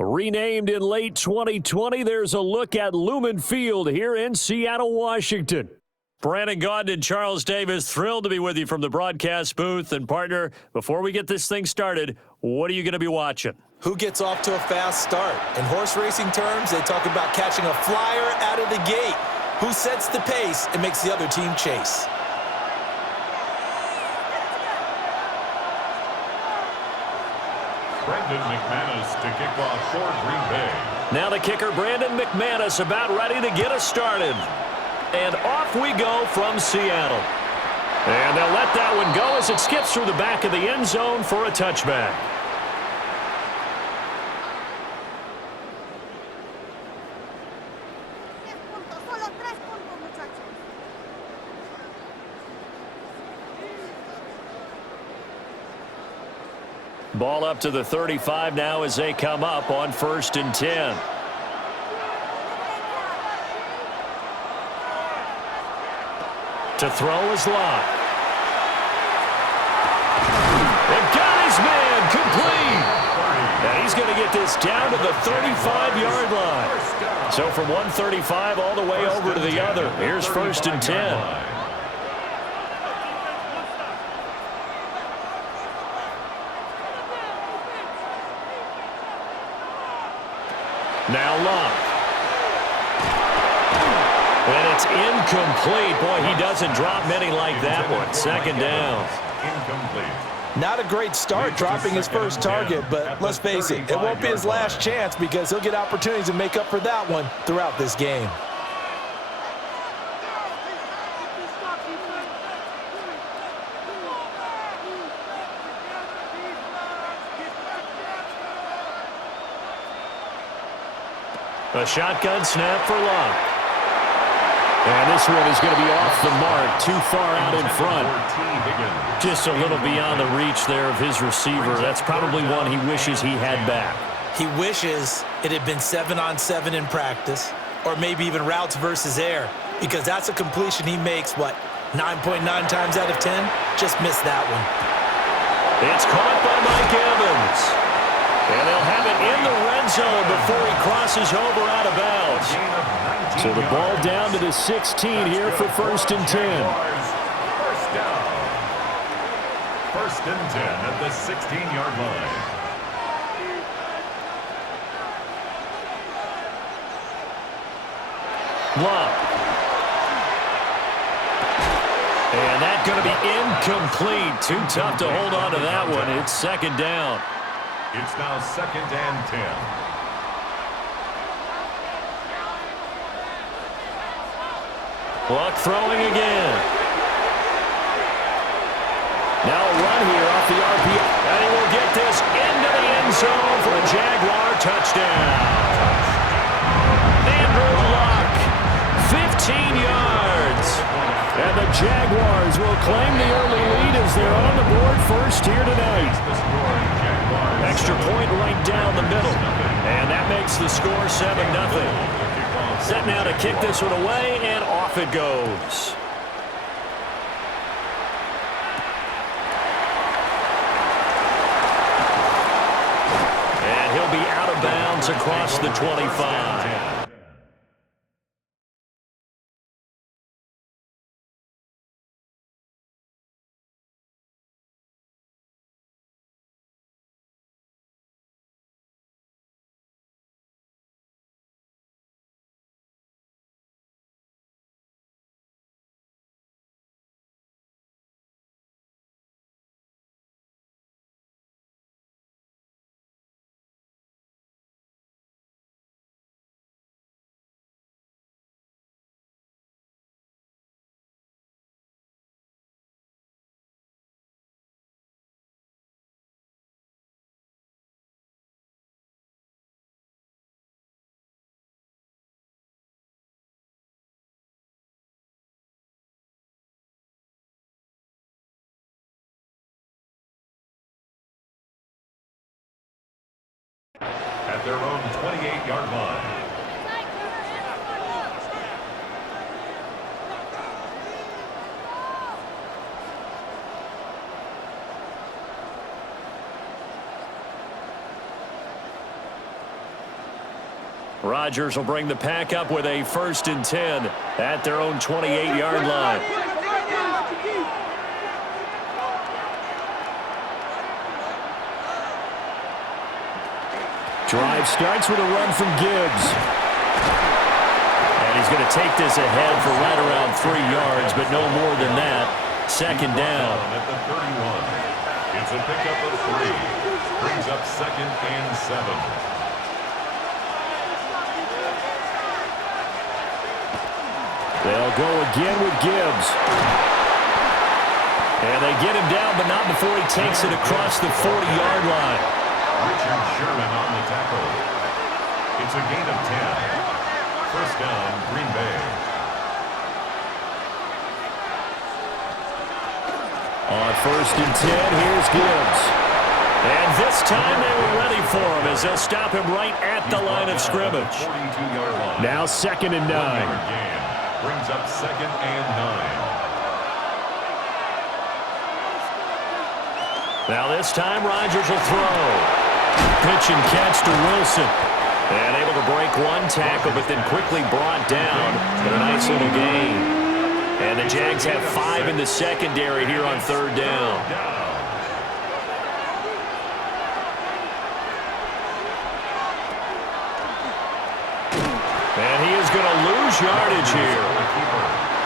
Renamed in late 2020, there's a look at Lumen Field here in Seattle, Washington. Brandon Gaudin and Charles Davis, thrilled to be with you from the broadcast booth. And partner, before we get this thing started, what are you going to be watching? Who gets off to a fast start? In horse racing terms, they talk about catching a flyer out of the gate. Who sets the pace and makes the other team chase? Brandon McManus to kick off for Green Bay. Now the kicker, Brandon McManus, about ready to get us started. And off we go from Seattle. And they'll let that one go as it skips through the back of the end zone for a touchback. Ball up to the 35 now as they come up on 1st and 10. To throw is Locke. And got his man complete. And he's going to get this down to the 35-yard line. So from 135 all the way over to the other. Here's 1st and 10. Now Locke. And it's incomplete. Boy, he doesn't drop many like that one. 2nd down. Incomplete. Not a great start dropping his first target, but let's face it, it won't be his last chance because he'll get opportunities to make up for that one throughout this game. A shotgun snap for Locke. And this one is going to be off the mark, too far out in front. Just a little beyond the reach there of his receiver. That's probably one he wishes he had back. He wishes it had been 7-on-7 in practice, or maybe even routes versus air, because that's a completion he makes, 9.9 times out of 10? Just missed that one. It's caught by Mike Evans. And they'll have it in the red zone before he crosses over out of bounds. So the ball down to the 16 here for 1st and 10. First down. 1st and 10 at the 16-yard line. Locke. And that's going to be incomplete. Too tough to hold on to that one. It's 2nd down. It's now 2nd and 10. Locke throwing again. Now a run here off the RPO. And he will get this into the end zone for a Jaguar touchdown. Andrew Locke, 15 yards. And the Jaguars will claim the early lead as they're on the board first here tonight. Extra point right down the middle. And that makes the score 7-0. Set now to kick this one away, and off it goes. And he'll be out of bounds across the 25. At their own 28-yard line. Rodgers will bring the pack up with a 1st and 10 at their own 28-yard line. Drive starts with a run from Gibbs. And he's going to take this ahead for right around 3 yards, but no more than that. 2nd down. At the 31. It's a pickup of 3. Brings up 2nd and 7. They'll go again with Gibbs. And they get him down, but not before he takes it across the 40-yard line. Richard Sherman on the tackle. It's a gain of 10. 1st down, Green Bay. On 1st and 10, here's Gibbs. And this time they were ready for him as they'll stop him right at the line of scrimmage. 42-yard line. Now 2nd and 9. Brings up 2nd and 9. Now this time Rodgers will throw. Pitch and catch to Wilson. And able to break one tackle, but then quickly brought down. But a nice little gain. And the Jags have 5 in the secondary here on 3rd down. And he is going to lose yardage here.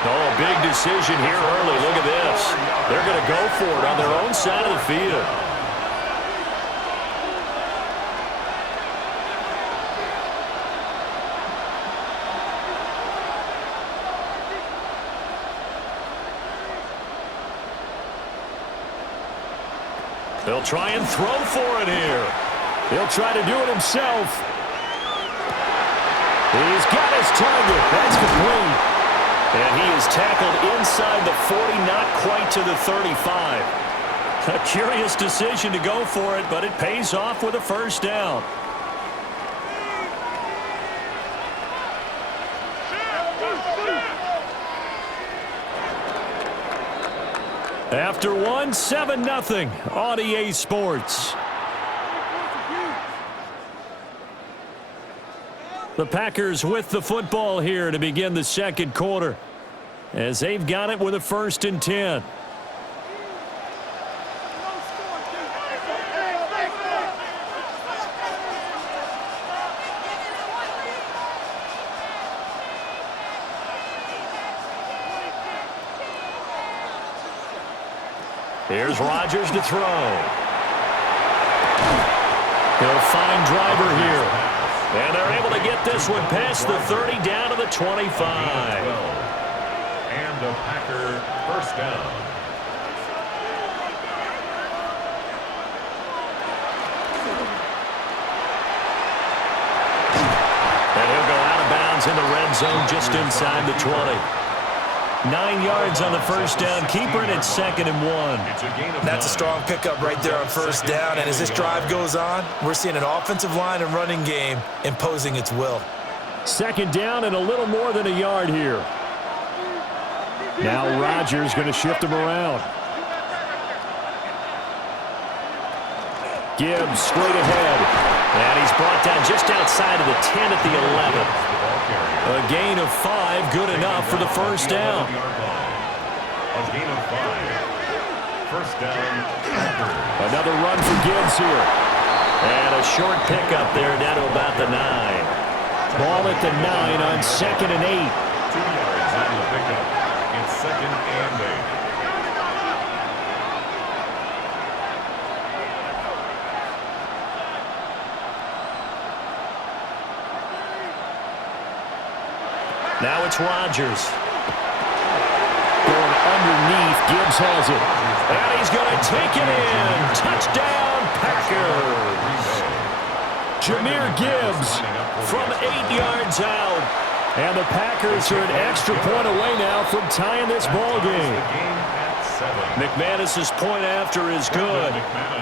Oh, a big decision here early. Look at this. They're going to go for it on their own side of the field. They'll try and throw for it here. He'll try to do it himself. He's got his target. That's complete. And he is tackled inside the 40, not quite to the 35. A curious decision to go for it, but it pays off with a 1st down. After 1, 7-0 on EA Sports. The Packers with the football here to begin the 2nd quarter as they've got it with a 1st and 10. Here's Rodgers to throw. He'll find Driver here. And they're able to get this one past the 30 down to the 25. And a Packer 1st down. And he'll go out of bounds in the red zone just inside the 20. 9 yards on the 1st down. Keeper, and it's 2nd and 1. That's a strong pickup right there on 1st down. And as this drive goes on, we're seeing an offensive line and running game imposing its will. 2nd down and a little more than a yard here. Now Rodgers going to shift him around. Gibbs straight ahead. And he's brought down just outside of the 10 at the 11. A gain of 5, good enough for the 1st down. A gain of 5. 1st down. Another run for Gibbs here. And a short pickup there down to about the 9. Ball at the 9 on 2nd and 8. 2 yards on the pickup. It's 2nd and 8. Now it's Rodgers. Going underneath, Gibbs has it. And he's going to take it in. Touchdown, Packers. Jahmyr Gibbs from 8 yards out. And the Packers are an extra point away now from tying this ball game. McManus's point after is good.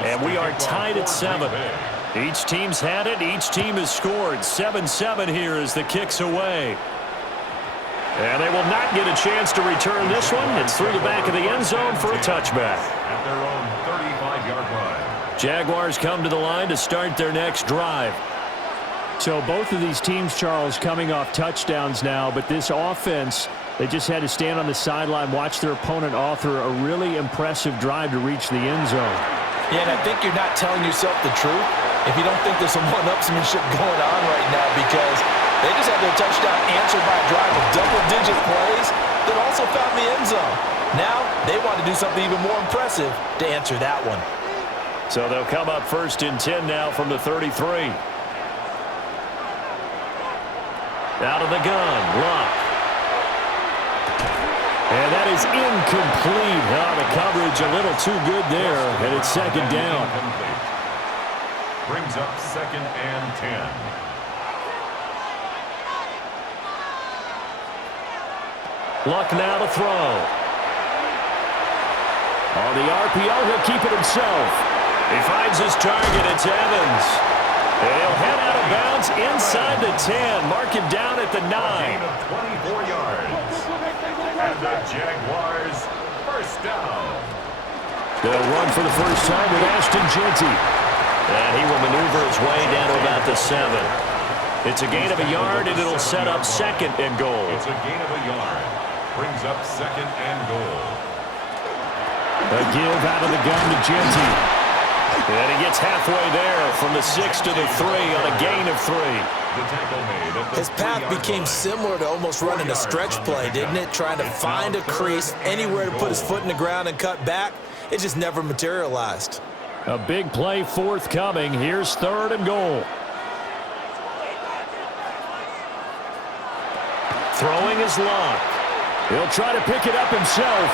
And we are tied at 7. Each team's had it. Each team has scored. 7-7 here as the kick's away. And they will not get a chance to return this one. It's through the back of the end zone for a touchback. At their own 35-yard line. Jaguars come to the line to start their next drive. So both of these teams, Charles, coming off touchdowns now, but this offense, they just had to stand on the sideline, watch their opponent author a really impressive drive to reach the end zone. Yeah, and I think you're not telling yourself the truth if you don't think there's some one-upsmanship going on right now, because they just had their touchdown answered by a drive of double-digit plays that also found the end zone. Now they want to do something even more impressive to answer that one. So they'll come up 1st and 10 now from the 33. Out of the gun, Luck. And that is incomplete. The coverage a little too good there, and it's 2nd down. Brings up 2nd and 10. Luck now to throw. On the RPO, he'll keep it himself. He finds his target. It's Evans. And he'll head out of bounds inside the 10. Mark him down at the 9. Gain of 24 yards. And the Jaguars, 1st down. They'll run for the first time with Ashton Jeanty. And he will maneuver his way down to about the 7. It's a gain of a yard, and it'll set up 2nd and goal. It's a gain of a yard. Brings up 2nd and goal. A give out of the gun to Jeanty. And he gets halfway there from the 6 to the 3 on a gain of 3. His path became similar to almost running a stretch play, didn't it? Trying to find a crease, anywhere to put his foot in the ground and cut back. It just never materialized. A big play forthcoming. Here's 3rd and goal. Throwing his Luck. He'll try to pick it up himself.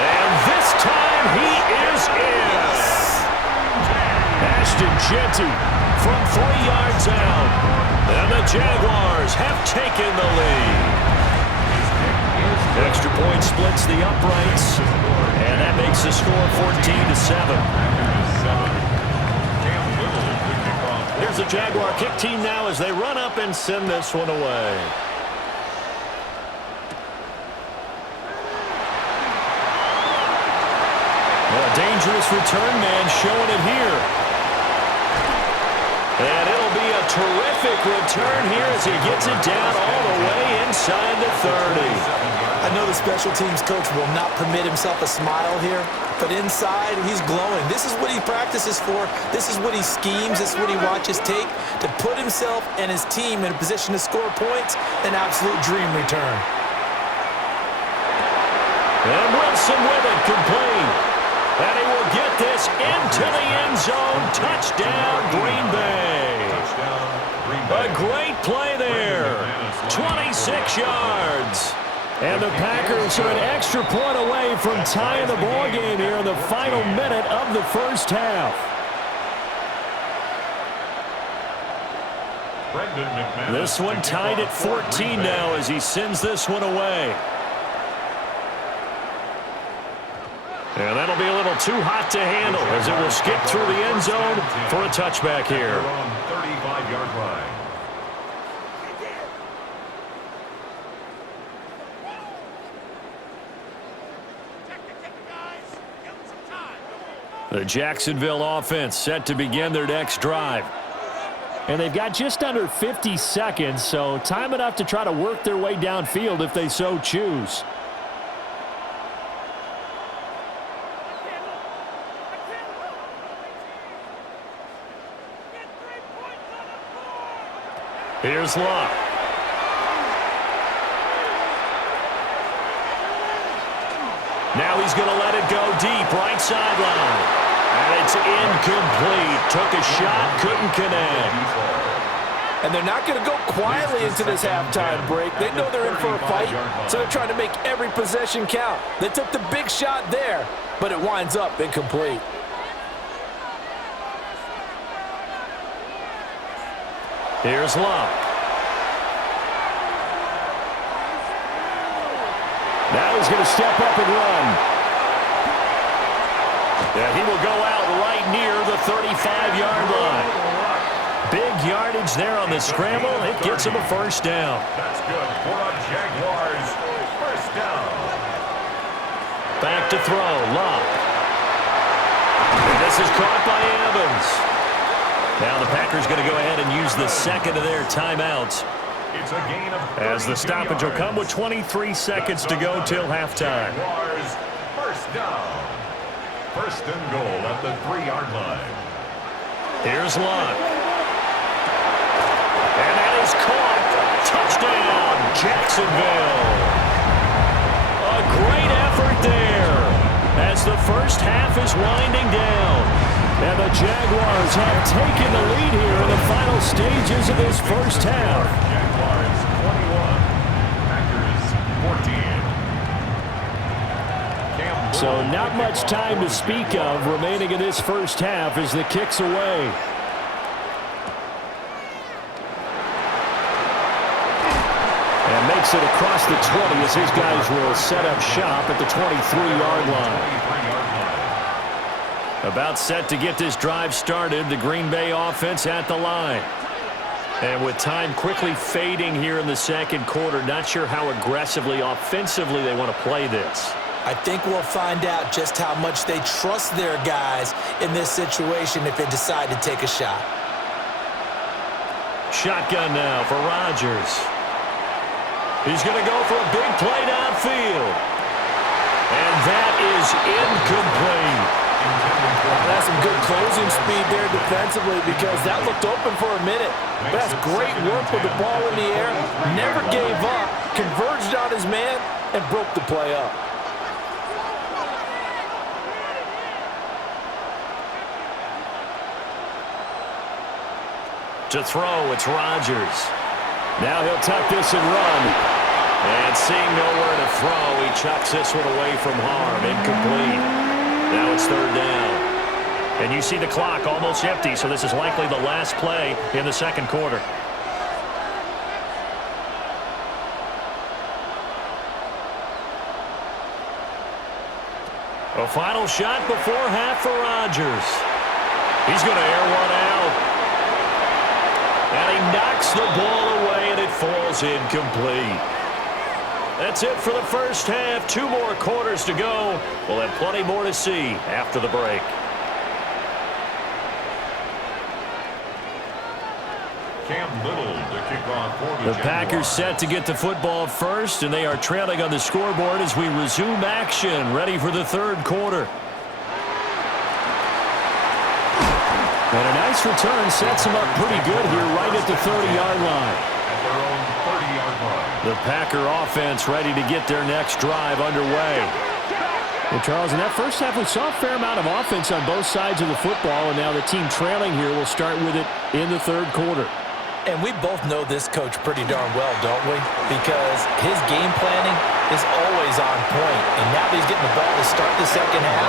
And this time he is in. Ashton Jeanty from 3 yards out. And the Jaguars have taken the lead. Extra point splits the uprights. And that makes the score 14-7. Here's the Jaguar kick team now as they run up and send this one away. A dangerous return man showing it here. And it'll be a terrific return here as he gets it down all the way inside the 30. I know the special teams coach will not permit himself a smile here, but inside he's glowing. This is what he practices for. This is what he schemes. This is what he watches tape to put himself and his team in a position to score points. An absolute dream return. And Wilson with it, complete. And he will get this into the end zone. Touchdown, Green Bay. A great play there. 26 yards. And the Packers are an extra point away from tying the ball game here in the final minute of the first half. This one tied at 14 now as he sends this one away. And that'll be a little too hot to handle as it will skip through the end zone for a touchback here. 35-yard line. The Jacksonville offense set to begin their next drive. And they've got just under 50 seconds, so time enough to try to work their way downfield if they so choose. Here's Luck. Now he's going to let it go deep, right sideline. And it's incomplete. Took a shot, couldn't connect. And they're not going to go quietly into this halftime break. They know they're in for a fight, so they're trying to make every possession count. They took the big shot there, but it winds up incomplete. Here's Luck. Now he's going to step up and run. And he will go out right near the 35-yard line. Big yardage there on the scramble. It gets him a first down. That's good for a Jaguars first down. Back to throw, Luck. And this is caught by Evans. Now the Packers going to go ahead and use the second of their timeouts. It's a gain of As the stoppage will come with 23 seconds to go till halftime. First down. First and goal at the 3-yard line. Here's Luck. And that is caught. Touchdown, Jacksonville. A great effort there as the first half is winding down. And the Jaguars have taken the lead here in the final stages of this first half. Jaguars 21, Packers 14. So not much time to speak of remaining in this first half as the kick's away. And makes it across the 20 as his guys will set up shop at the 23-yard line. About set to get this drive started, the Green Bay offense at the line. And with time quickly fading here in the second quarter, not sure how aggressively, offensively they want to play this. I think we'll find out just how much they trust their guys in this situation if they decide to take a shot. Shotgun now for Rodgers. He's going to go for a big play downfield. And that is incomplete. That's some good closing speed there defensively because that looked open for a minute. That's great work with the ball in the air. Never gave up. Converged on his man and broke the play up. To throw, it's Rodgers. Now he'll tuck this and run. And seeing nowhere to throw, he chucks this one away from harm. Incomplete. Now it's third down. And you see the clock almost empty, so this is likely the last play in the second quarter. A final shot before half for Rodgers. He's going to air one out. And he knocks the ball away, and it falls incomplete. That's it for the first half. 2 more quarters to go. We'll have plenty more to see after the break. The Packers set to get the football first, and they are trailing on the scoreboard as we resume action, ready for the third quarter. And a nice return sets them up pretty good here right at the 30-yard line. At their own 30-yard line. The Packer offense ready to get their next drive underway. Well, Charles, in that first half, we saw a fair amount of offense on both sides of the football, and now the team trailing here will start with it in the third quarter. And we both know this coach pretty darn well, don't we? Because his game planning is always on point. And now that he's getting the ball to start the second half,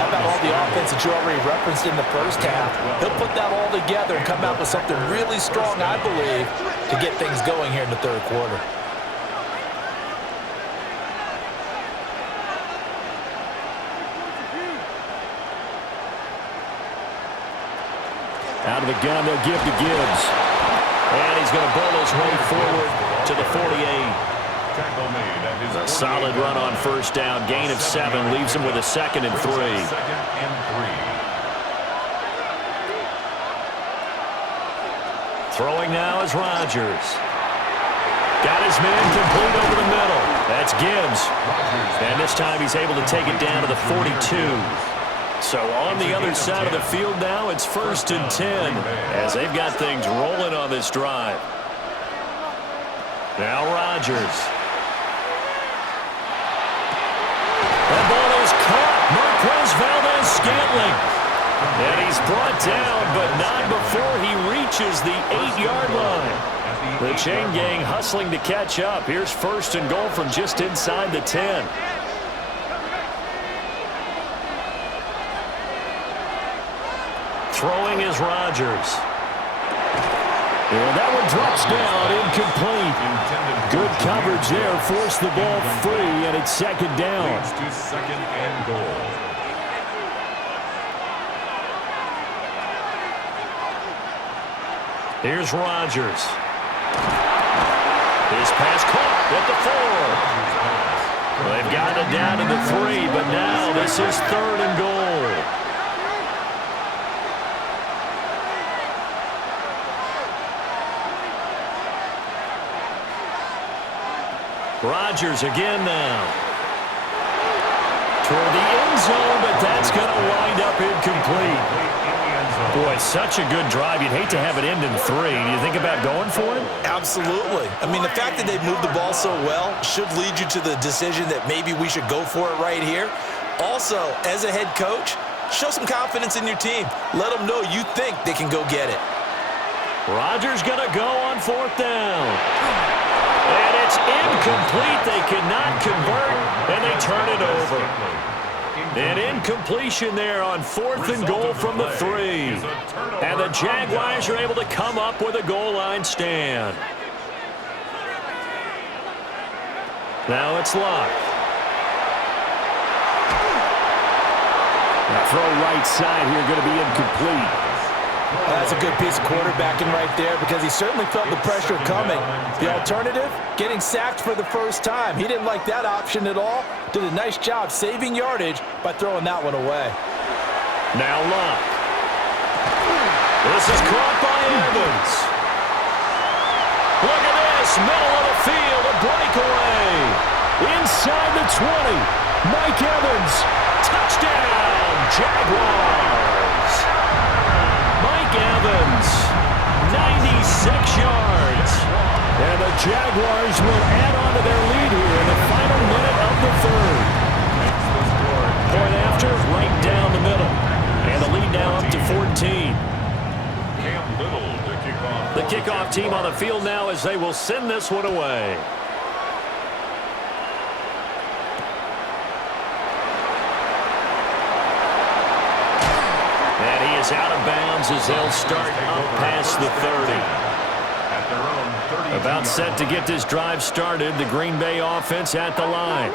how about all the offense that you already referenced in the first half? He'll put that all together and come out with something really strong, I believe, to get things going here in the third quarter. Out of the gun, they'll give to Gibbs. And he's going to bull his way forward to the 48. A solid run on first down. Gain of 7 leaves him with a 2nd and 3. Throwing now is Rodgers. Got his man complete over the middle. That's Gibbs. And this time he's able to take it down to the 42. So on the other side of the field now, it's 1st and 10 as they've got things rolling on this drive. Now Rodgers. That ball is caught. Marquez Valdes-Scantling. And he's brought down, but not before he reaches the 8-yard line. The chain gang hustling to catch up. Here's 1st and goal from just inside the 10. Throwing is Rodgers. And that one drops down, incomplete. Good coverage there, forced the ball free, and it's 2nd down. Leads to 2nd and goal. Here's Rodgers. His pass caught at the 4. They've got it down to the 3, but now this is 3rd and goal. Rodgers again now. Toward the end zone, but that's going to wind up incomplete. Boy, such a good drive. You'd hate to have it end in 3. Do you think about going for it? Absolutely. I mean, the fact that they've moved the ball so well should lead you to the decision that maybe we should go for it right here. Also, as a head coach, show some confidence in your team. Let them know you think they can go get it. Rodgers going to go on 4th down. And it's incomplete. They cannot convert, and they turn it over. An incompletion there on 4th and goal from the 3. And the Jaguars are able to come up with a goal line stand. Now it's Luck. Now throw right side here, going to be incomplete. That's a good piece of quarterbacking right there because he certainly felt the pressure coming. The alternative, getting sacked for the first time. He didn't like that option at all. Did a nice job saving yardage by throwing that one away. Now Luck. This is caught by Evans. Look at this, middle of the field, a breakaway. Inside the 20, Mike Evans. Touchdown, Jaguars. Mike Evans, 96 yards. And the Jaguars will add on to their lead here in the final minute of the 3rd. Point after, right down the middle. And the lead now up to 14. The kickoff team on the field now as they will send this one away. Out of bounds as they'll start up past the 30. About set to get this drive started, the Green Bay offense at the line.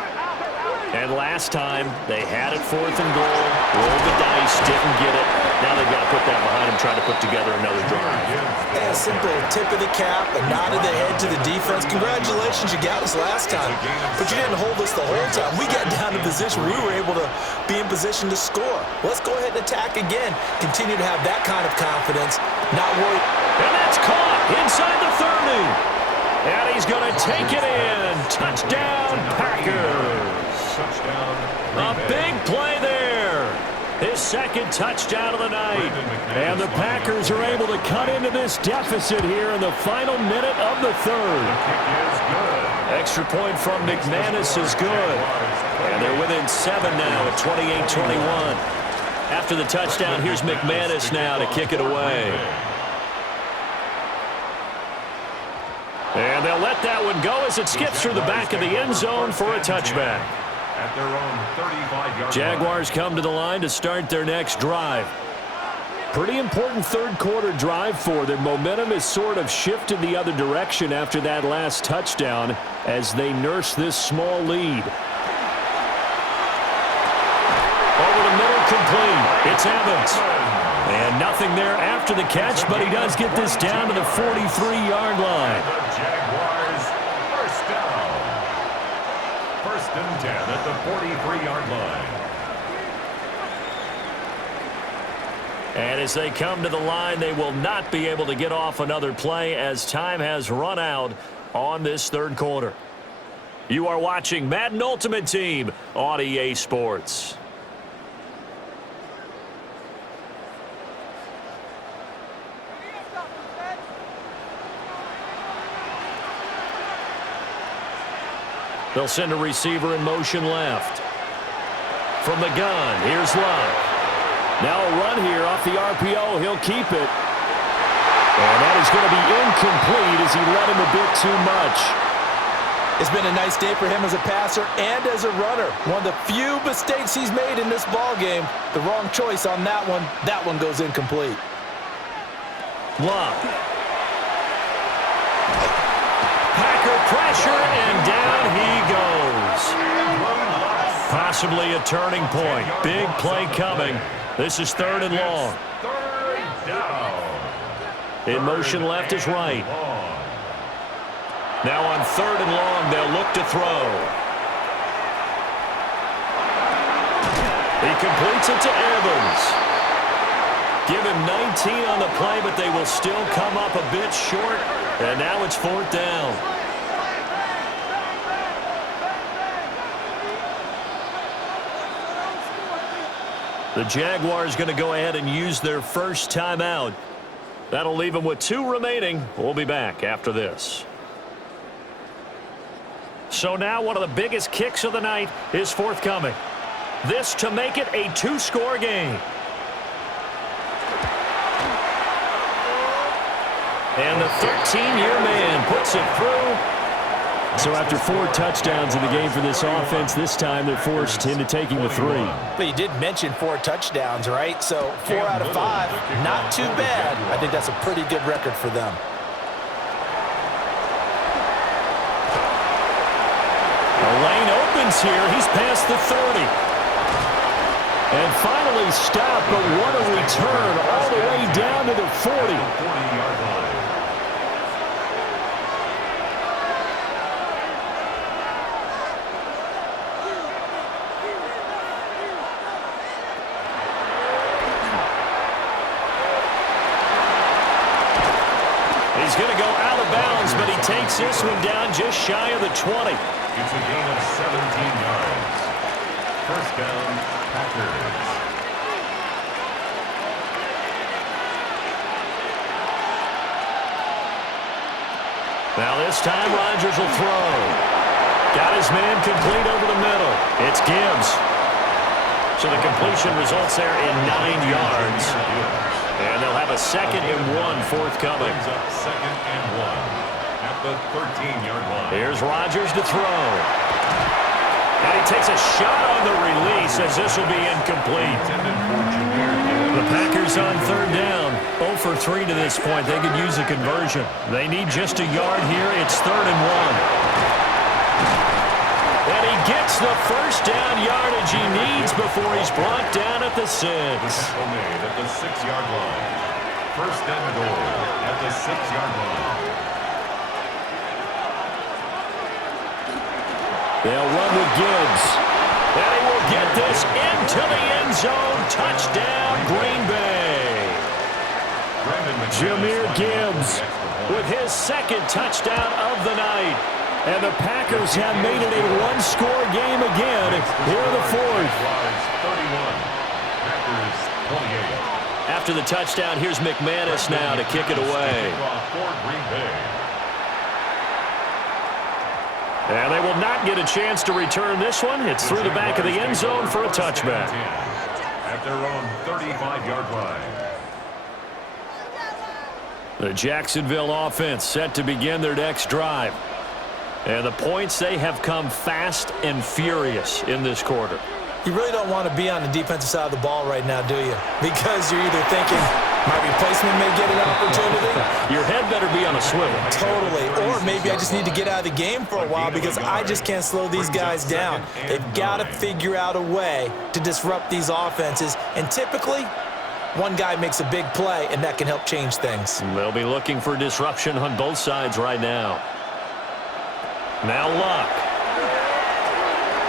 And last time, they had it 4th and goal, rolled the dice, didn't get it. Now they've got to put that behind them, try to put together another drive. Yeah, a simple tip of the cap, a nod of the head to the defense. Congratulations, you got us last time. But you didn't hold us the whole time. We got down to position where we were able to be in position to score. Let's go ahead and attack again. Continue to have that kind of confidence, not worry. And that's caught inside the 30. And he's going to take it in. Touchdown, Packers. A big play there. His second touchdown of the night. And the Packers are able to cut into this deficit here in the final minute of the 3rd. Extra point from McManus is good. And they're within 7 now at 28-21. After the touchdown, here's McManus now to kick it away. And they'll let that one go as it skips through the back of the end zone for a touchback. At their own 35-yard Jaguars come to the line to start their next drive. Pretty important 3rd quarter drive for them. Momentum has sort of shifted the other direction after that last touchdown as they nurse this small lead. Over the middle, complete. It's Evans. And nothing there after the catch, but he does get this down to the 43-yard line. The Jaguars, first down. 1st and 10 at the 43-yard line. And as they come to the line, they will not be able to get off another play as time has run out on this 3rd quarter. You are watching Madden Ultimate Team on EA Sports. They'll send a receiver in motion left. From the gun, here's Luck. Now a run here off the RPO. He'll keep it. And that is going to be incomplete as he let him a bit too much. It's been a nice day for him as a passer and as a runner. One of the few mistakes he's made in this ball game. The wrong choice on that one. That one goes incomplete. Luck. Packer pressure, and down he goes. Possibly a turning point. Big play coming. This is 3rd and long. 3rd down. In motion left is right. Now on 3rd and long, they'll look to throw. He completes it to Evans. Give him 19 on the play, but they will still come up a bit short. And now it's 4th down. The Jaguars going to go ahead and use their first timeout. That'll leave them with 2 remaining. We'll be back after this. So now one of the biggest kicks of the night is forthcoming. This to make it a 2-score game. And the 13-year man puts it through. So after 4 touchdowns in the game for this offense, this time they're forced into taking the 3. But you did mention 4 touchdowns, right? So 4 out of 5, not too bad. I think that's a pretty good record for them. The lane opens here. He's past the 30. And finally stopped, but what a return all the way down to the 40. He's going to go out of bounds, but he takes this one down just shy of the 20. It's a gain of 17 yards. First down, Packers. Now this time Rodgers will throw. Got his man complete over the middle. It's Gibbs. So the completion results there in 9 yards. And they'll have a 2nd and 1 forthcoming. Brings up 2nd and 1 at the 13-yard line. Here's Rodgers to throw. And he takes a shot on the release as this will be incomplete. The Packers on 3rd down. 0 for 3 to this point. They could use a conversion. They need just a yard here. It's 3rd and 1. And he gets the first down yardage he needs before he's brought down at the 6. Tackle made at the 6-yard line. First and goal at the 6-yard line. They'll run with Gibbs. And he will get this into the end zone. Touchdown, Green Bay. Jahmyr Gibbs with his 2nd touchdown of the night. And the Packers have made it a 1-score game again here in the 4th. 31. Packers 28. After the touchdown, here's McManus now to kick it away. And they will not get a chance to return this one. It's through the back of the end zone for a touchback. At their own 35-yard line. The Jacksonville offense set to begin their next drive. And the points, they have come fast and furious in this quarter. You really don't want to be on the defensive side of the ball right now, do you? Because you're either thinking, my replacement may get an opportunity. Your head better be on a swivel. Totally. Or maybe I just need to get out of the game for a while because I just can't slow these guys down. They've got to figure out a way to disrupt these offenses. And typically, one guy makes a big play, and that can help change things. They'll be looking for disruption on both sides right now. Now Luck.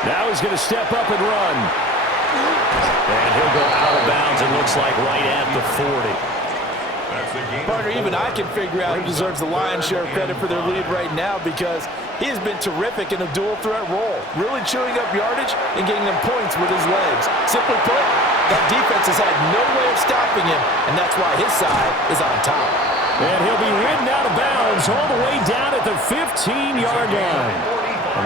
Now he's going to step up and run. And he'll go out of bounds, it looks like, right at the 40. Partner, even I can figure out who deserves the lion's share of credit for their lead right now because he has been terrific in a dual threat role, really chewing up yardage and getting them points with his legs. Simply put, that defense has had no way of stopping him, and that's why his side is on top. And he'll be ridden out of bounds all the way down at the 15-yard line.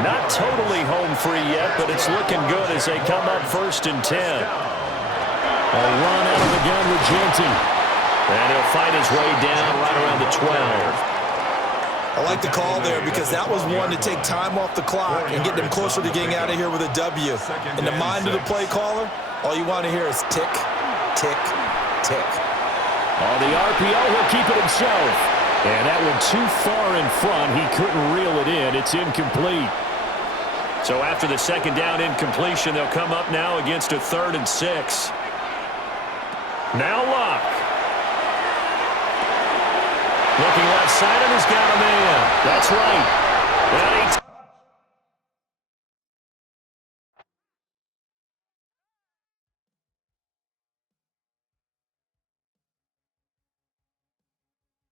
Not totally home free yet, but it's looking good as they come up 1st and 10. A run out of the gun with Genty. And he'll fight his way down right around the 12. I like the call there because that was one to take time off the clock and get them closer to getting out of here with a W. In the mind of the play caller, all you want to hear is tick, tick, tick. On the RPO, he'll keep it himself. And that one too far in front. He couldn't reel it in. It's incomplete. So after the 2nd down incompletion, they'll come up now against a 3rd and 6. Now Luck. Looking left side, and he's got a man. That's right. And he